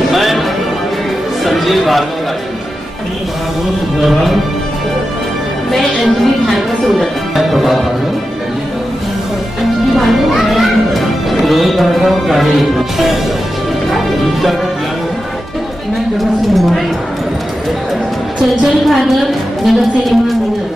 मैं संजीव भार्गव का मैं अंजलि भार्गव सोलर अंजलि भार्गव चंचल भार्गव नगर सिनेमा नगर।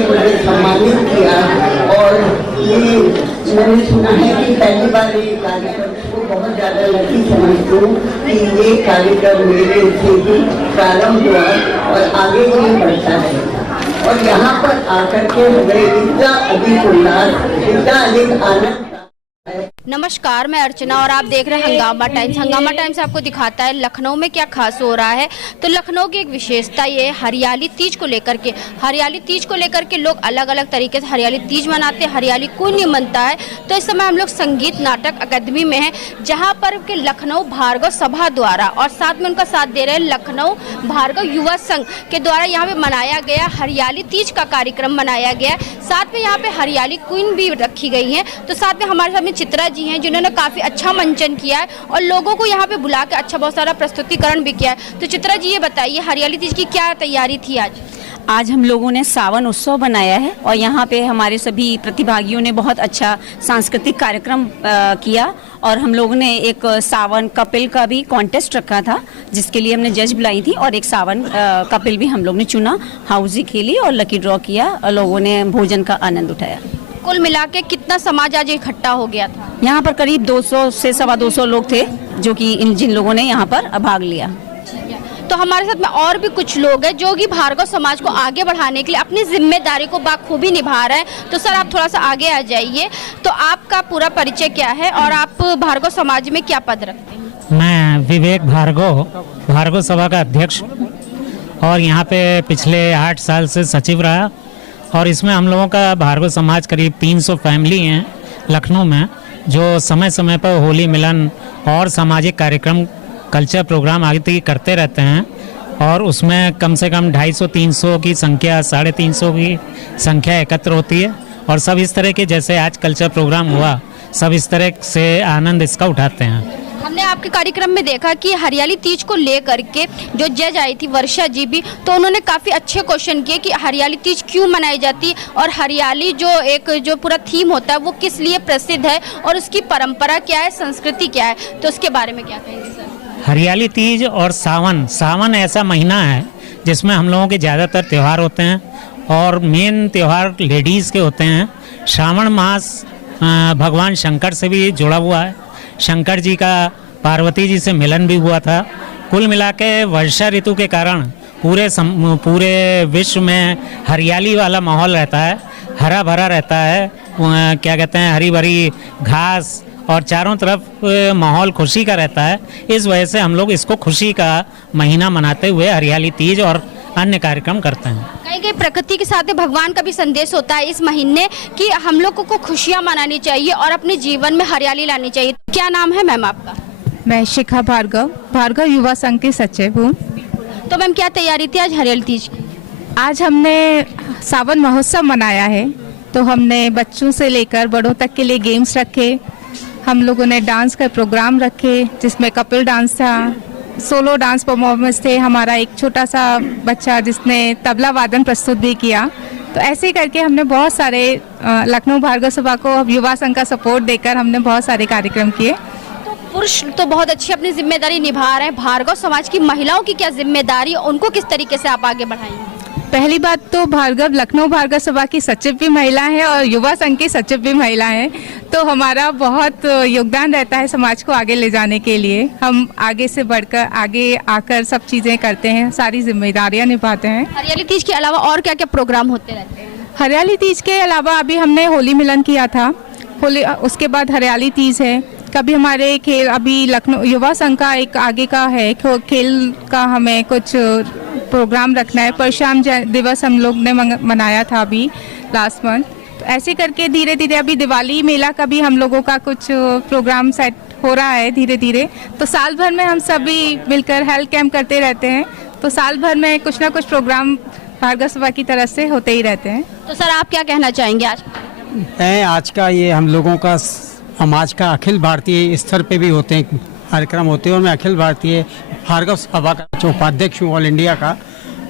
मुझे सम्मानित किया और ये मैंने सुना है कि पहली बार ये कार्यक्रम को बहुत ज़्यादा लकी समझती हूँ कि ये कार्यक्रम मेरे से ही प्रारंभ हुआ और आगे भी बढ़ता है और यहाँ पर आकर के हमें इतना अधिक उल्लास, इतना अधिक आनंद। नमस्कार, मैं अर्चना और आप देख रहे हैं हंगामा टाइम्स। हंगामा टाइम्स आपको दिखाता है लखनऊ में क्या खास हो रहा है। तो लखनऊ की एक विशेषता ये है हरियाली तीज को लेकर के लोग अलग अलग तरीके से हरियाली तीज मनाते हैं, हरियाली कोई नहीं मनता है। तो इस समय हम लोग संगीत नाटक अकादमी में हैं, जहां पर के लखनऊ भार्गव सभा द्वारा और साथ में उनका साथ दे रहे हैं लखनऊ भार्गव युवा संघ के द्वारा यहाँ पे मनाया गया हरियाली तीज का कार्यक्रम मनाया गया। साथ में यहाँ पे हरियाली क्वीन भी रखी गई है। तो साथ में हमारे सामने चित्रा जी हैं जिन्होंने काफी अच्छा मंचन किया है और लोगों को यहाँ पे बुला के अच्छा बहुत सारा प्रस्तुतिकरण भी किया है। तो चित्रा जी ये बताइए हरियाली तीज की क्या तैयारी थी आज? आज हम लोगों ने सावन उत्सव बनाया है और यहाँ पे हमारे सभी प्रतिभागियों ने बहुत अच्छा सांस्कृतिक कार्यक्रम किया और हम लोगों ने एक सावन कपिल का भी कॉन्टेस्ट रखा था जिसके लिए हमने जज बुलाई थी और एक सावन कपिल भी हम लोग ने चुना, हाउजी खेली और लकी ड्रॉ किया और लोगों ने भोजन का आनंद उठाया। कुल मिला के कितना समाज आज इकट्ठा हो गया था? यहाँ पर करीब 200 से 225 लोग थे जो कि जिन लोगों ने यहाँ पर भाग लिया। तो हमारे साथ में और भी कुछ लोग हैं जो कि भार्गव समाज को आगे बढ़ाने के लिए अपनी जिम्मेदारी को बाखूबी निभा रहे हैं। तो सर आप थोड़ा सा आगे आ जाइए। तो आपका पूरा परिचय क्या है और आप भार्गव समाज में क्या पद रखते हैं? मैं विवेक भार्गव सभा का अध्यक्ष और यहाँ पे पिछले 8 साल से सचिव रहा और इसमें हम लोगों का भार्गव समाज करीब 300 फैमिली हैं लखनऊ में जो समय समय पर होली मिलन और सामाजिक कार्यक्रम कल्चर प्रोग्राम आदि करते रहते हैं और उसमें कम से कम 250-300 की संख्या 350 की संख्या एकत्र होती है और सब इस तरह के जैसे आज कल्चर प्रोग्राम हुआ सब इस तरह से आनंद इसका उठाते हैं। हमने आपके कार्यक्रम में देखा कि हरियाली तीज को लेकर के जो जज आई थी वर्षा जी भी, तो उन्होंने काफ़ी अच्छे क्वेश्चन किए कि हरियाली तीज क्यों मनाई जाती और हरियाली जो पूरा थीम होता है वो किस लिए प्रसिद्ध है और उसकी परंपरा क्या है, संस्कृति क्या है। तो उसके बारे में क्या कहेंगे सर? हरियाली तीज और सावन ऐसा महीना है जिसमें हम लोगों के ज़्यादातर त्यौहार होते हैं और मेन त्यौहार लेडीज़ के होते हैं। श्रावण मास भगवान शंकर से भी जुड़ा हुआ है, शंकर जी का पार्वती जी से मिलन भी हुआ था। कुल मिला के वर्षा ऋतु के कारण पूरे विश्व में हरियाली वाला माहौल रहता है, हरा भरा रहता है, क्या कहते हैं हरी भरी घास और चारों तरफ माहौल खुशी का रहता है। इस वजह से हम लोग इसको खुशी का महीना मनाते हुए हरियाली तीज और अन्य कार्यक्रम करते हैं। कहीं प्रकृति के साथ भगवान का भी संदेश होता है इस महीने कि हम लोगों को खुशियाँ मनानी चाहिए और अपने जीवन में हरियाली लानी चाहिए। क्या नाम है मैम आपका? मैं शिखा भार्गव युवा संघ की सचिव हूँ। तो मैम क्या तैयारी थी आज हरियाली तीज की? आज हमने सावन महोत्सव मनाया है तो हमने बच्चों से लेकर बड़ों तक के लिए गेम्स रखे, हम लोगों ने डांस का प्रोग्राम रखे जिसमें कपिल डांस था, सोलो डांस परफॉर्मेंस थे, हमारा एक छोटा सा बच्चा जिसने तबला वादन प्रस्तुत भी किया। तो ऐसे ही करके हमने बहुत सारे लखनऊ भार्गव सभा को युवा संघ का सपोर्ट देकर हमने बहुत सारे कार्यक्रम किए। तो पुरुष तो बहुत अच्छी अपनी जिम्मेदारी निभा रहे हैं, भार्गव समाज की महिलाओं की क्या जिम्मेदारी, उनको किस तरीके से आप आगे बढ़ाएंगे? पहली बात तो भार्गव लखनऊ भार्गव सभा की सचिव भी महिला है और युवा संघ की सचिव भी महिला है, तो हमारा बहुत योगदान रहता है समाज को आगे ले जाने के लिए। हम आगे से बढ़कर आगे आकर सब चीज़ें करते हैं, सारी जिम्मेदारियां निभाते हैं। हरियाली तीज के अलावा और क्या क्या प्रोग्राम होते रहते हैं? हरियाली तीज के अलावा अभी हमने होली मिलन किया था, होली उसके बाद हरियाली तीज है। कभी हमारे खेल, अभी लखनऊ युवा संघ का एक आगे का है खेल का, हमें कुछ प्रोग्राम रखना है। परशुराम दिवस हम लोग ने मनाया था अभी लास्ट मंथ। तो ऐसे करके धीरे धीरे अभी दिवाली मेला का भी हम लोगों का कुछ प्रोग्राम सेट हो रहा है धीरे धीरे। तो साल भर में हम सभी मिलकर हेल्थ कैंप करते रहते हैं, तो साल भर में कुछ ना कुछ प्रोग्राम भार्गव सभा की तरफ से होते ही रहते हैं। तो सर आप क्या कहना चाहेंगे आज का ये हम लोगों का समाज का अखिल भारतीय स्तर पे भी होते हैं कार्यक्रम होते हैं, और मैं अखिल भारतीय भार्गव सभा का जो उपाध्यक्ष हूँ ऑल इंडिया का,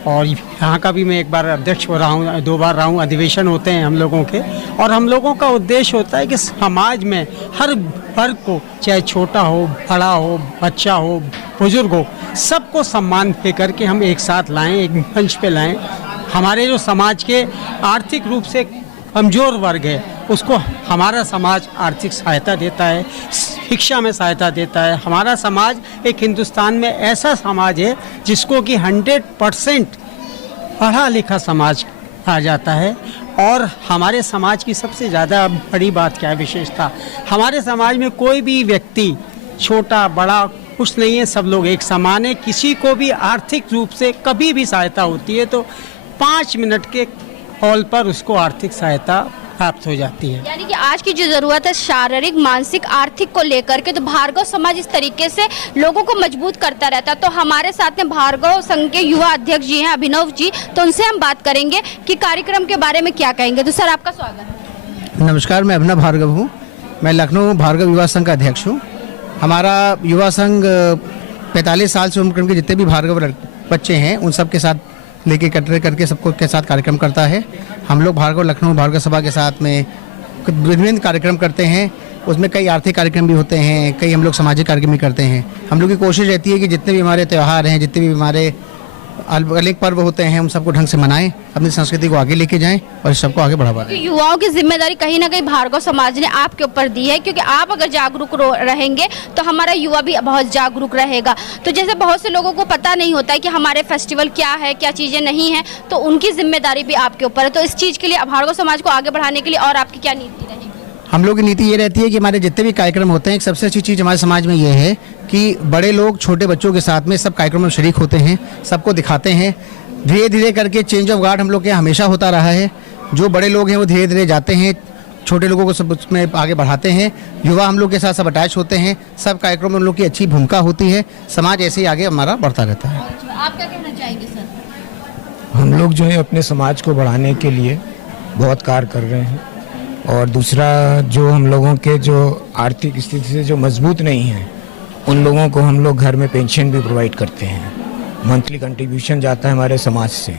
और यहाँ का भी मैं एक बार अध्यक्ष हो रहा हूँ, 2 बार रहा हूँ। अधिवेशन होते हैं हम लोगों के, और हम लोगों का उद्देश्य होता है कि समाज में हर वर्ग को, चाहे छोटा हो, बड़ा हो, बच्चा हो, बुजुर्ग हो, सबको सम्मान दे करके हम एक साथ लाएं, एक मंच पे लाएं। हमारे जो समाज के आर्थिक रूप से कमज़ोर वर्ग है उसको हमारा समाज आर्थिक सहायता देता है, शिक्षा में सहायता देता है। हमारा समाज एक हिंदुस्तान में ऐसा समाज है जिसको कि 100% पढ़ा लिखा समाज कहा जाता है। और हमारे समाज की सबसे ज़्यादा बड़ी बात क्या है, विशेषता, हमारे समाज में कोई भी व्यक्ति छोटा बड़ा कुछ नहीं है, सब लोग एक समान है। किसी को भी आर्थिक रूप से कभी भी सहायता होती है तो 5 मिनट के कॉल पर उसको आर्थिक सहायता प्राप्त हो जाती है। यानी कि आज की जो जरूरत है शारीरिक, मानसिक, आर्थिक को लेकर के, तो भार्गव समाज इस तरीके से लोगों को मजबूत करता रहता है। तो हमारे साथ में भार्गव संघ के युवा अध्यक्ष जी हैं अभिनव जी, तो उनसे हम बात करेंगे कि कार्यक्रम के बारे में क्या कहेंगे। तो सर आपका स्वागत है। नमस्कार, मैं अभिनव भार्गव हूँ। मैं लखनऊ भार्गव युवा संघ का अध्यक्ष हूँ। हमारा युवा संघ 45 साल से उम्र के जितने भी भार्गव बच्चे हैं उन सब के साथ लेके कटरे करके सबको के साथ कार्यक्रम करता है। हम लोग भार्गव लखनऊ भार्गव सभा के साथ में विभिन्न कार्यक्रम करते हैं, उसमें कई आर्थिक कार्यक्रम भी होते हैं, कई हम लोग सामाजिक कार्यक्रम भी करते हैं। हम लोग की कोशिश रहती है कि जितने भी हमारे त्यौहार हैं, जितने भी हमारे अनेक पर्व होते हैं, उन सबको ढंग से मनाएं, अपनी संस्कृति को आगे लेके जाएं और सबको आगे बढ़ावा दें। युवाओं की जिम्मेदारी कहीं ना कहीं भार्गव समाज ने आपके ऊपर दी है, क्योंकि आप अगर जागरूक रहेंगे तो हमारा युवा भी बहुत जागरूक रहेगा। तो जैसे बहुत से लोगों को पता नहीं होता है कि हमारे फेस्टिवल क्या है, क्या चीज़ें नहीं है, तो उनकी जिम्मेदारी भी आपके ऊपर है। तो इस चीज़ के लिए भार्गव समाज को आगे बढ़ाने के लिए और आपकी क्या नीति रहेगी? हम लोग की नीति ये रहती है कि हमारे जितने भी कार्यक्रम होते हैं, एक सबसे अच्छी चीज़ हमारे समाज में ये है कि बड़े लोग छोटे बच्चों के साथ में सब कार्यक्रम में शरीक होते हैं, सबको दिखाते हैं। धीरे धीरे करके चेंज ऑफ गार्ड हम लोग के यहाँ हमेशा होता रहा है। जो बड़े लोग हैं वो धीरे धीरे जाते हैं, छोटे लोगों को सब उसमें आगे बढ़ाते हैं। युवा हम लोग के साथ सब अटैच होते हैं, सब कार्यक्रम में उन लोग की अच्छी भूमिका होती है। समाज ऐसे ही आगे हमारा बढ़ता रहता है। आप क्या कहना चाहेंगे सर? हम लोग जो है अपने समाज को बढ़ाने के लिए बहुत कार्य कर रहे हैं, और दूसरा जो हम लोगों के जो आर्थिक स्थिति से जो मजबूत नहीं हैं उन लोगों को हम लोग घर में पेंशन भी प्रोवाइड करते हैं। मंथली कंट्रीब्यूशन जाता है हमारे समाज से,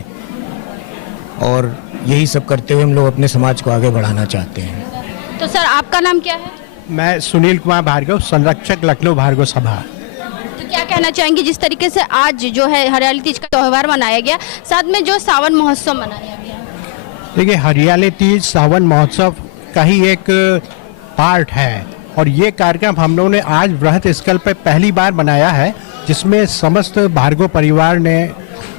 और यही सब करते हुए हम लोग अपने समाज को आगे बढ़ाना चाहते हैं। तो सर आपका नाम क्या है? मैं सुनील कुमार भार्गव, संरक्षक लखनऊ भार्गव सभा। तो क्या कहना चाहेंगे जिस तरीके से आज जो है हरियाली तीज का त्यौहार मनाया गया, साथ में जो सावन महोत्सव मनाया गया? देखिए, हरियाली तीज सावन महोत्सव का ही एक पार्ट है, और ये कार्यक्रम हम लोगों ने आज वृहत स्केल पर पहली बार बनाया है, जिसमें समस्त भार्गव परिवार ने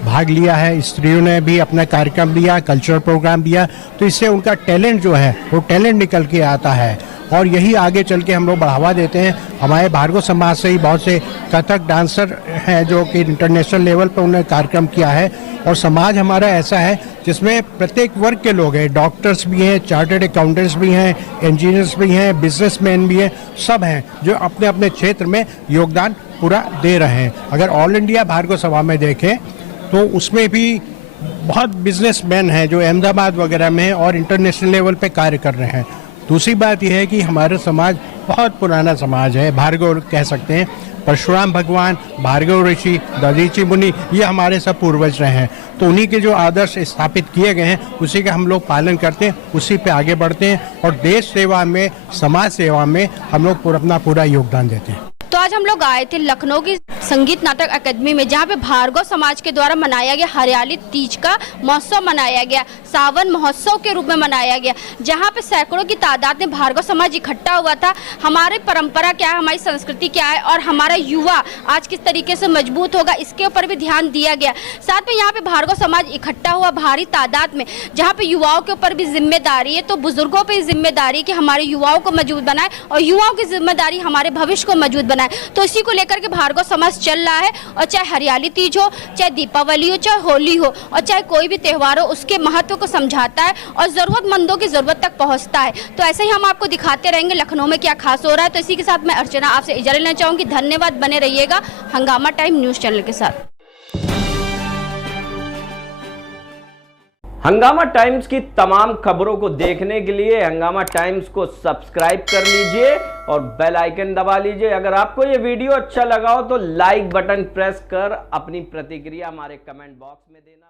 भाग लिया है। स्त्रियों ने भी अपना कार्यक्रम दिया, कल्चरल प्रोग्राम दिया, तो इससे उनका टैलेंट जो है वो टैलेंट निकल के आता है, और यही आगे चल के हम लोग बढ़ावा देते हैं। हमारे भार्गव समाज से ही बहुत से कथक डांसर हैं जो कि इंटरनेशनल लेवल पर उन्होंने कार्यक्रम किया है, और समाज हमारा ऐसा है जिसमें प्रत्येक वर्ग के लोग हैं, डॉक्टर्स भी हैं, चार्टर्ड अकाउंटेंट्स भी हैं, इंजीनियर्स भी हैं, बिजनेसमैन भी हैं, सब हैं जो अपने अपने क्षेत्र में योगदान पूरा दे रहे हैं। अगर ऑल इंडिया भार्गव सभा में देखें तो उसमें भी बहुत बिजनेसमैन हैं जो अहमदाबाद वगैरह में हैं और इंटरनेशनल लेवल पे कार्य कर रहे हैं। दूसरी बात यह है कि हमारा समाज बहुत पुराना समाज है, भार्गव कह सकते हैं। परशुराम भगवान, भार्गव ऋषि, दधीचि मुनि, ये हमारे सब पूर्वज रहे हैं, तो उन्हीं के जो आदर्श स्थापित किए गए हैं उसी का हम लोग पालन करते हैं, उसी पे आगे बढ़ते हैं, और देश सेवा में, समाज सेवा में हम लोग अपना पूरा योगदान देते हैं। तो आज हम लोग आए थे लखनऊ की संगीत नाटक अकादमी में, जहाँ पे भार्गव समाज के द्वारा मनाया गया हरियाली तीज का महोत्सव मनाया गया, सावन महोत्सव के रूप में मनाया गया, जहाँ पे सैकड़ों की तादाद में भार्गव समाज इकट्ठा हुआ था। हमारी परंपरा क्या है, हमारी संस्कृति क्या है और हमारा युवा आज किस तरीके से मजबूत होगा, इसके ऊपर भी ध्यान दिया गया। साथ में यहाँ पे भार्गव समाज इकट्ठा हुआ भारी तादाद में, जहाँ पे युवाओं के ऊपर भी जिम्मेदारी है, तो बुजुर्गों पे जिम्मेदारी है कि हमारे युवाओं को मजबूत बनाए और युवाओं की जिम्मेदारी हमारे भविष्य को मजबूत बनाए। तो इसी को लेकर के भार्गव समाज चल रहा है, और चाहे हरियाली तीज हो, चाहे दीपावली हो, चाहे होली हो, और चाहे कोई भी त्यौहार हो, उसके महत्व को समझाता है और जरूरतमंदों की जरूरत तक पहुंचता है। तो ऐसे ही हम आपको दिखाते रहेंगे लखनऊ में क्या खास हो रहा है। तो इसी के साथ मैं अर्चना आपसे इजाजत लेना चाहूंगी। धन्यवाद, बने रहिएगा हंगामा टाइम न्यूज चैनल के साथ। हंगामा टाइम्स की तमाम खबरों को देखने के लिए हंगामा टाइम्स को सब्सक्राइब कर लीजिए और बेल आइकन दबा लीजिए। अगर आपको ये वीडियो अच्छा लगा हो तो लाइक बटन प्रेस कर अपनी प्रतिक्रिया हमारे कमेंट बॉक्स में देना।